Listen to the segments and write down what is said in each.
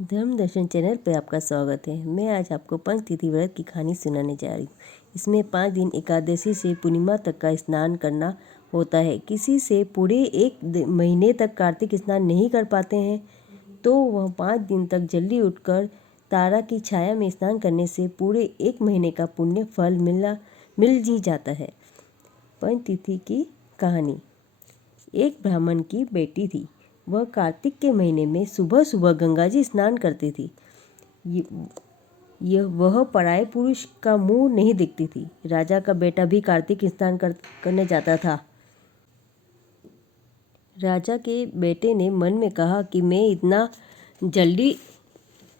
धर्म दर्शन चैनल पर आपका स्वागत है। मैं आज आपको पंचतिथि व्रत की कहानी सुनाने जा रही हूँ। इसमें 5 दिन एकादशी से पूर्णिमा तक का स्नान करना होता है। किसी से पूरे एक महीने तक कार्तिक स्नान नहीं कर पाते हैं तो वह 5 दिन तक जल्दी उठकर तारा की छाया में स्नान करने से पूरे एक महीने का पुण्य फल मिल जी जाता है। पंचतिथि की कहानी। एक ब्राह्मण की बेटी थी। वह कार्तिक के महीने में सुबह सुबह गंगा जी स्नान करती थी। वह पराये पुरुष का मुंह नहीं देखती थी। राजा का बेटा भी कार्तिक स्नान करने जाता था। राजा के बेटे ने मन में कहा कि मैं इतना जल्दी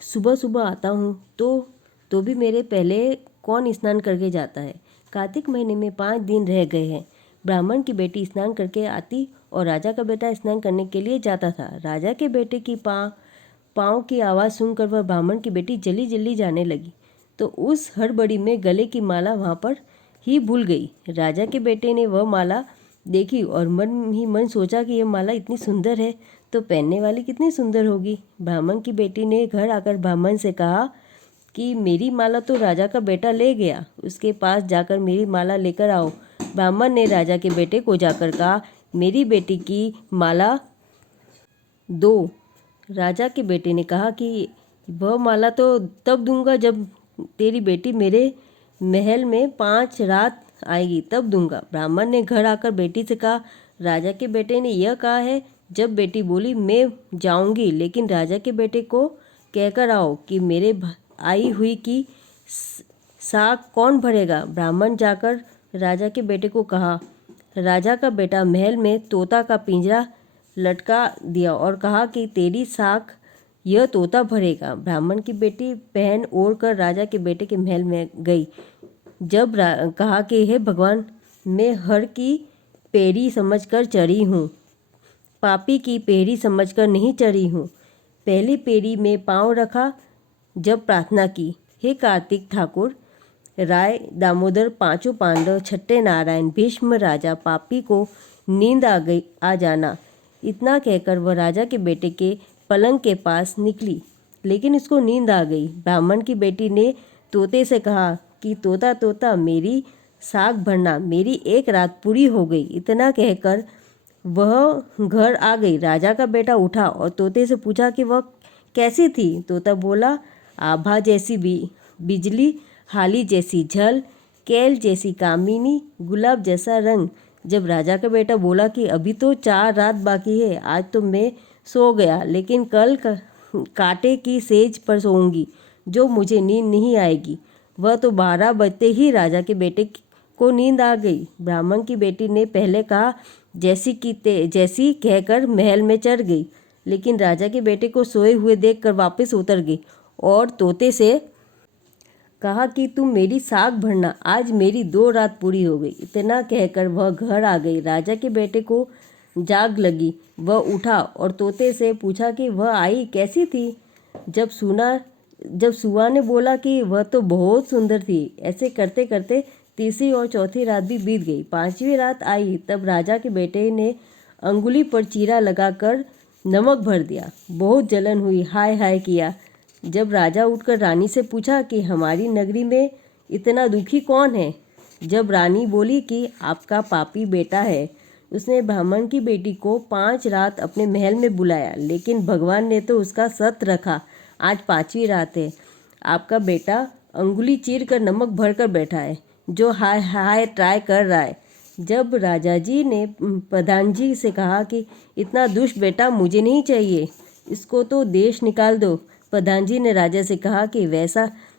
सुबह सुबह आता हूँ तो भी मेरे पहले कौन स्नान करके जाता है। कार्तिक महीने में 5 दिन रह गए हैं। ब्राह्मण की बेटी स्नान करके आती और राजा का बेटा स्नान करने के लिए जाता था। राजा के बेटे की पाँव की आवाज़ सुनकर वह ब्राह्मण की बेटी जल्दी जल्दी जाने लगी तो उस हड़बड़ी में गले की माला वहाँ पर ही भूल गई। राजा के बेटे ने वह माला देखी और मन ही मन सोचा कि यह माला इतनी सुंदर है तो पहनने वाली कितनी सुंदर होगी। ब्राह्मण की बेटी ने घर आकर ब्राह्मण से कहा कि मेरी माला तो राजा का बेटा ले गया, उसके पास जाकर मेरी माला लेकर आओ। ब्राह्मण ने राजा के बेटे को जाकर कहा, मेरी बेटी की माला दो। राजा के बेटे ने कहा कि वह माला तो तब दूंगा जब तेरी बेटी मेरे महल में 5 रात आएगी, तब दूंगा। ब्राह्मण ने घर आकर बेटी से कहा, राजा के बेटे ने यह कहा है। जब बेटी बोली, मैं जाऊंगी, लेकिन राजा के बेटे को कहकर आओ कि मेरे आई हुई की साग कौन भरेगा। ब्राह्मण जाकर राजा के बेटे को कहा। राजा का बेटा महल में तोता का पिंजरा लटका दिया और कहा कि तेरी साख यह तोता भरेगा। ब्राह्मण की बेटी पहन ओढ़ कर राजा के बेटे के महल में गई। जब कहा कि हे भगवान, मैं हर की पेड़ी समझकर चढ़ी हूँ, पापी की पेड़ी समझकर नहीं चढ़ी हूँ। पहली पेड़ी में पाँव रखा, जब प्रार्थना की, हे कार्तिक ठाकुर, राय, दामोदर, 5 पांडव, छठे नारायण, भीष्म, राजा, पापी को नींद आ जाना। इतना कहकर वह राजा के बेटे के पलंग के पास निकली, लेकिन उसको नींद आ गई। ब्राह्मण की बेटी ने तोते से कहा कि तोता तोता मेरी साग भरना, मेरी एक रात पूरी हो गई। इतना कहकर वह घर आ गई। राजा का बेटा उठा और तोते से पूछा कि वह कैसी थी। तोता बोला, आभा जैसी बिजली, हाली जैसी झल, केल जैसी कामिनी, गुलाब जैसा रंग। जब राजा का बेटा बोला कि अभी तो 4 रात बाकी है, आज तो मैं सो गया, लेकिन कल कांटे की सेज पर सोऊंगी, जो मुझे नींद नहीं आएगी। वह तो 12 बजते ही राजा के बेटे को नींद आ गई। ब्राह्मण की बेटी ने पहले कहा जैसी कहकर महल में चढ़ गई, लेकिन राजा के बेटे को सोए हुए देखकर वापस उतर गई और तोते से कहा कि तुम मेरी साग भरना, आज मेरी 2 रात पूरी हो गई। इतना कहकर वह घर आ गई। राजा के बेटे को जाग लगी। वह उठा और तोते से पूछा कि वह आई कैसी थी। जब सुआ ने बोला कि वह तो बहुत सुंदर थी। ऐसे करते करते तीसरी और चौथी रात भी बीत गई। 5वीं रात आई, तब राजा के बेटे ने अंगुली पर चीरा लगाकर नमक भर दिया। बहुत जलन हुई, हाय हाय किया। जब राजा उठकर रानी से पूछा कि हमारी नगरी में इतना दुखी कौन है। जब रानी बोली कि आपका पापी बेटा है। उसने ब्राह्मण की बेटी को 5 रात अपने महल में बुलाया, लेकिन भगवान ने तो उसका सत रखा। आज 5वीं रात है। आपका बेटा अंगुली चीर कर नमक भर कर बैठा है, जो हाय हाय ट्राई कर रहा है। जब राजा जी ने प्रधान जी से कहा कि इतना दुष्ट बेटा मुझे नहीं चाहिए, इसको तो देश निकाल दो। प्रधान जी ने राजा से कहा कि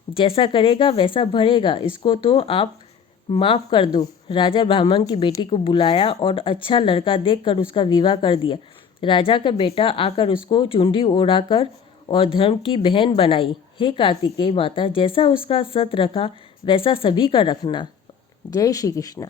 जैसा करेगा वैसा भरेगा, इसको तो आप माफ़ कर दो। राजा ब्राह्मण की बेटी को बुलाया और अच्छा लड़का देखकर उसका विवाह कर दिया। राजा का बेटा आकर उसको चुंडी ओढ़ाकर और धर्म की बहन बनाई। हे कार्तिकेय माता, जैसा उसका सत रखा वैसा सभी का रखना। जय श्री कृष्णा।